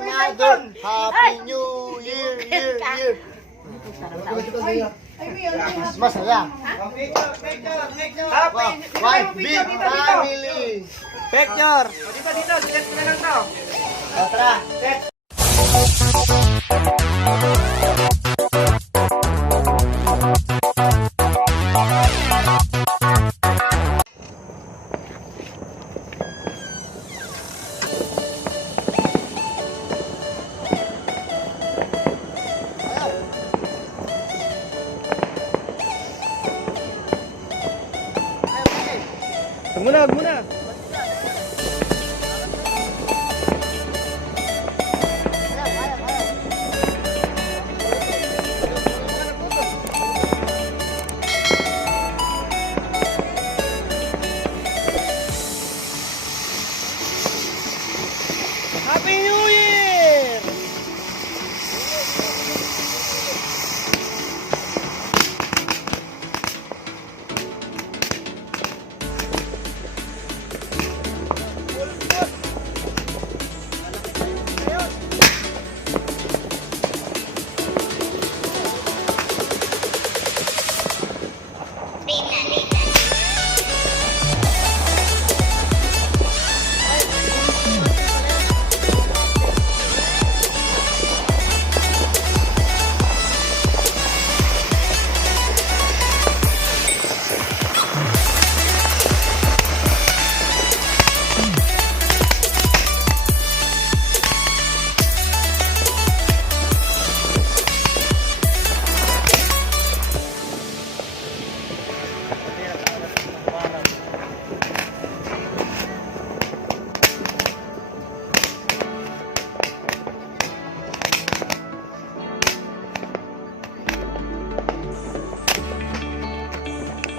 another Happy New Year, year. Mas masaya. One big family. Picture! Dito, set ko na lang to. Tara, set. Huwag muna. Happy New Year!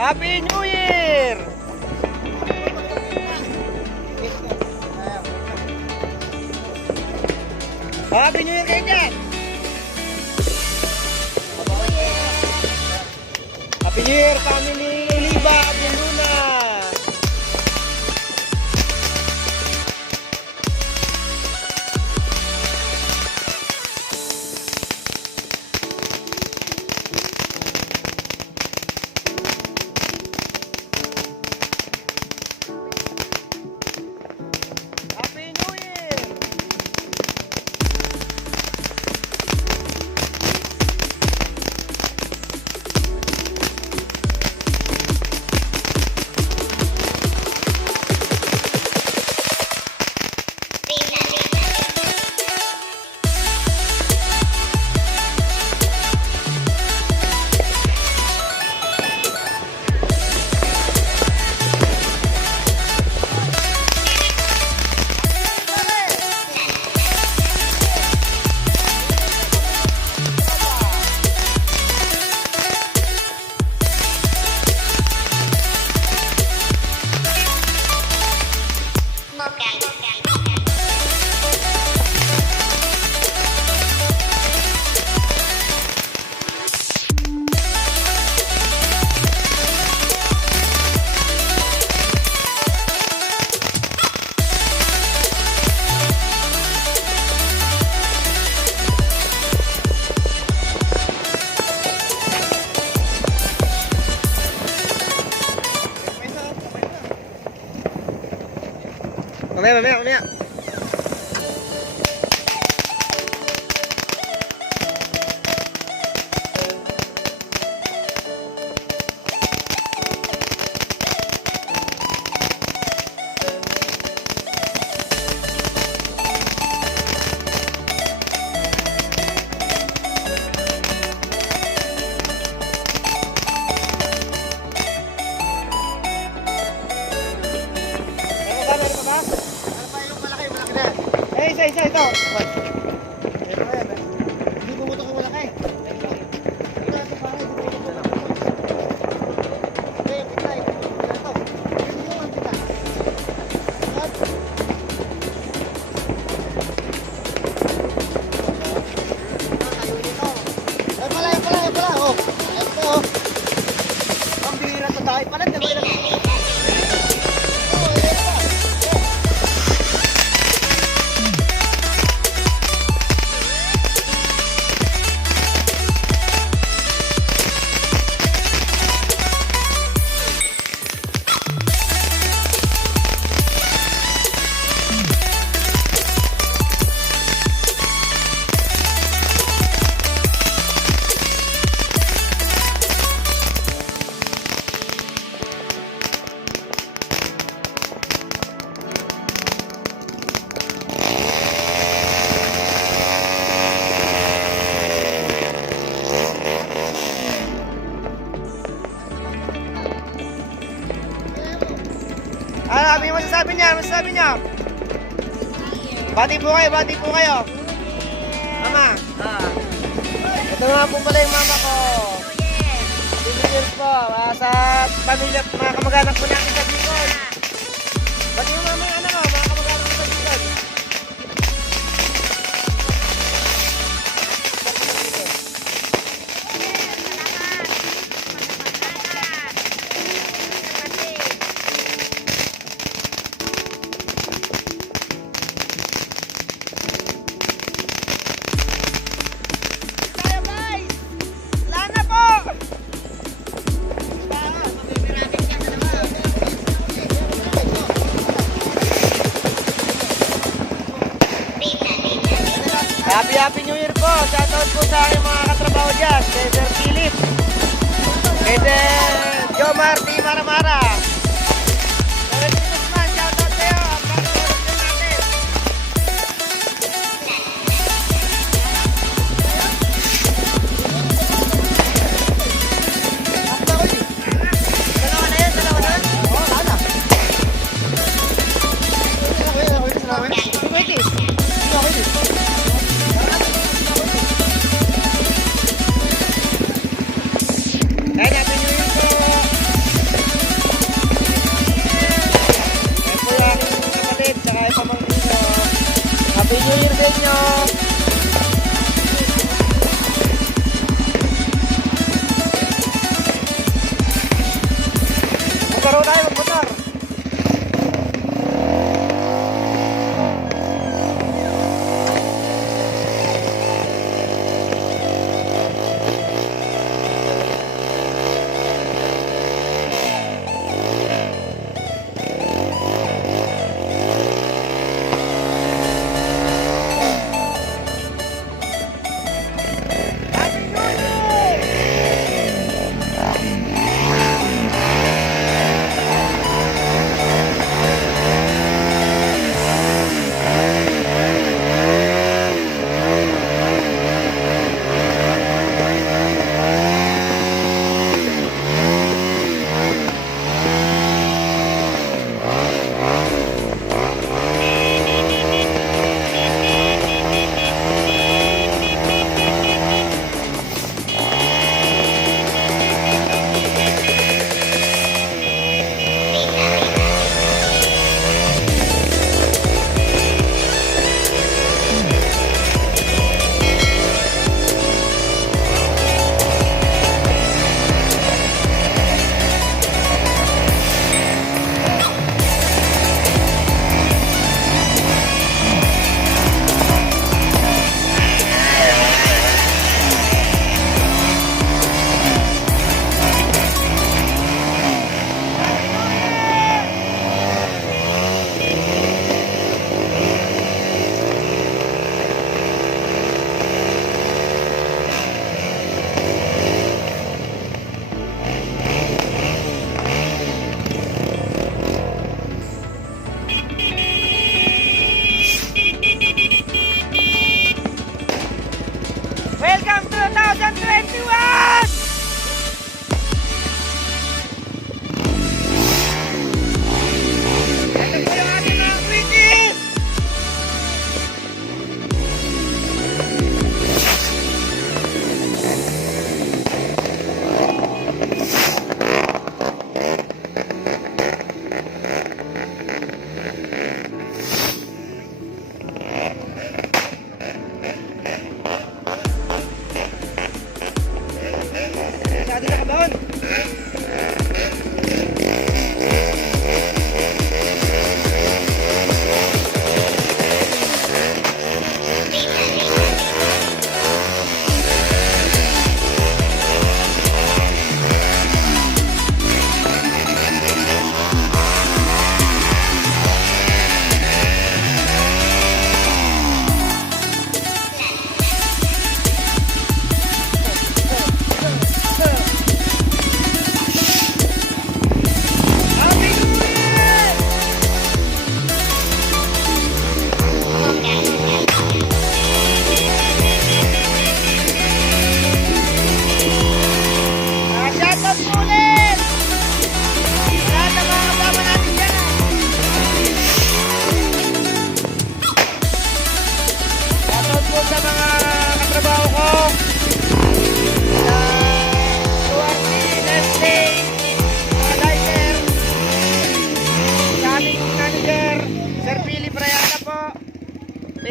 Happy New Year! Happy New Year kayo dyan! Happy New Year, family Liba, Luna! Mamaya. Isa ito. Hindi bumutok ko malaki. Ang bihira sa dahil pala, di ba? Bati po kayo, bati po kayo. Mama. Ito nga po pala yung mama ko. Bibigyan po sa pamilya, mga kamag-anak po natin sa Bicol. Bati mo mama yung anak ko, mga kamag-anak po sa Bicol. Happy New Year po! Shoutout po sa aking mga katrabaho dyan. Kay Sir Philip. Kay Sir Jomar T. Maramara. Merry Christmas man! Shoutout sa'yo! Ang pagkakulog din natin. Dalawa na yan? Dalawa na? Oo, wala. Pwede. Ay, Happy New Year po! Ayan po yung aking kapatid, saka yung pamangkin ko. Happy New Year sa inyo! Magkaroon tayo, magmotor!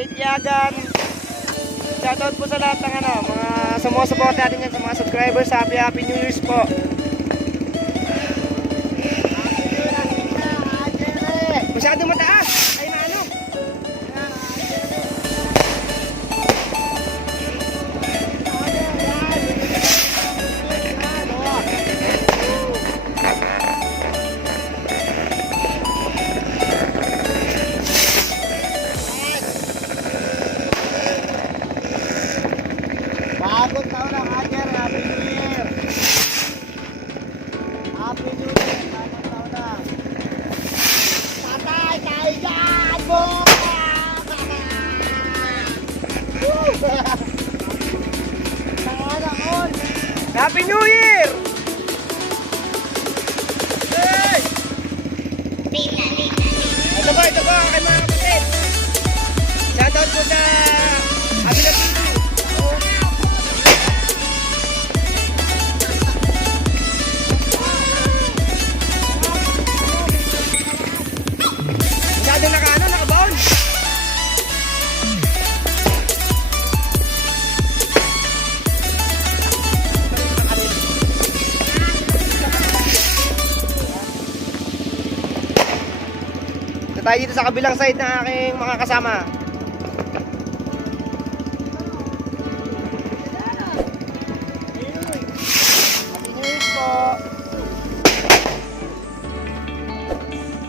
Late Yagan. Shoutout po sa lahat ng mga sumusuporta natin yan, sa mga subscribers. Happy New Year's po. Masyado mataas. Ay maano. Bagong taon na, Hajer. Happy New Year. Happy New Year. Bagong taon na. Tatay, tayo dyan mo! Sana all. Happy New Year! Hey! Ito po, kay mga kapatid. Shoutout po sa Avilo TV. Masyado nakabound. Ito tayo dito sa kabilang side ng aking mga kasama.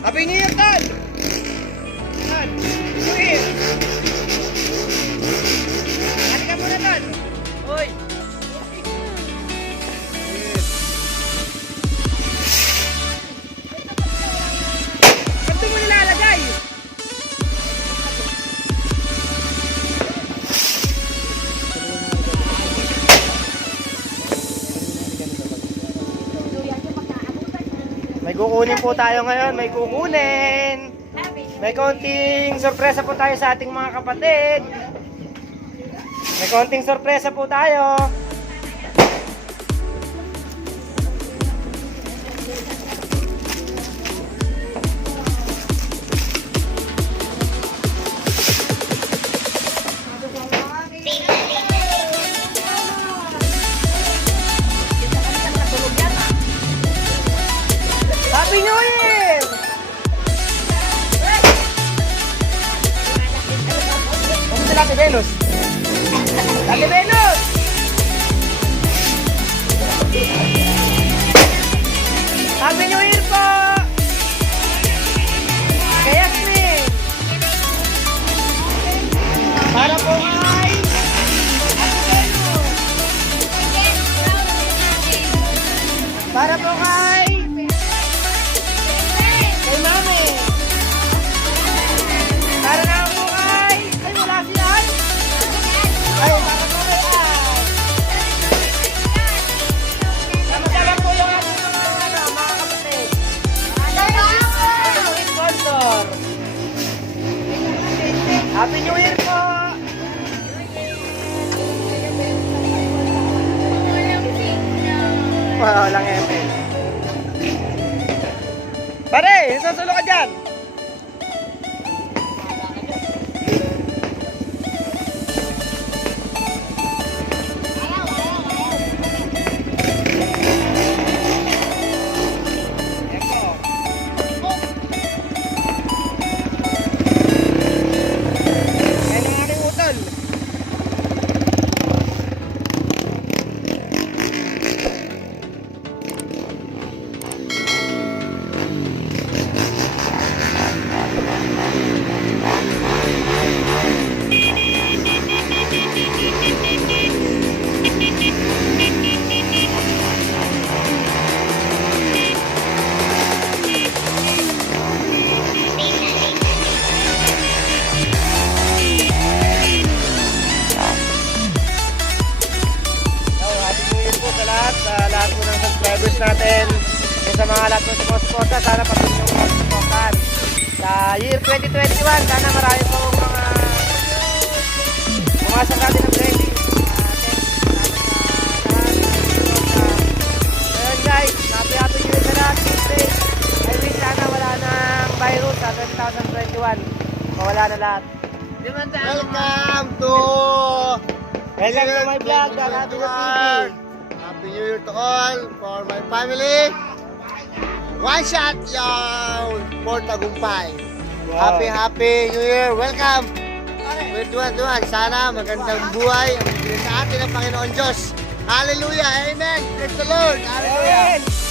Happy New Year, Tol! Tol, New Year! Hati ka muna, Tol! Uy! Ba't mo nilalagay? May kukunin po tayo ngayon, may kukunin. May konting sorpresa po tayo sa ating mga kapatid. May konting sorpresa po tayo. Happy New Year! Ano si Lati Venus? Lati Venus! Happy New Year po! Kay Yasmin! Para po kay... Para po kay... Kay Mami! Para na po kay... Ay, wala sila! Ay, para po kay Ay! Sama-sama po yung ating mga kapatid. Ang sponsor. Happy New Year po! Walang epe. Pare, sasulo ka dyan! Yan ang aking utol. Sa lahat po ng subscribers natin, yung sa mga lahat ng sumusuporta, sana patuloy yung mga suportahan. Sa year 2021, sana marami po mga pumasok natin ng blessing. Ngayon guys, happy New Year sa lahat. I wish sana wala ng virus sa 2021. Mawala na lahat. Welcome to my vlog, Dar Avilo TV. Happy New Year to all for my family. One shot yung for tagumpay. Wow. Happy New Year. Welcome. With duwan. Sana magandang buhay ang bibigay sa atin ng Panginoon Diyos. Hallelujah. Amen. Praise the Lord. Hallelujah. Amen.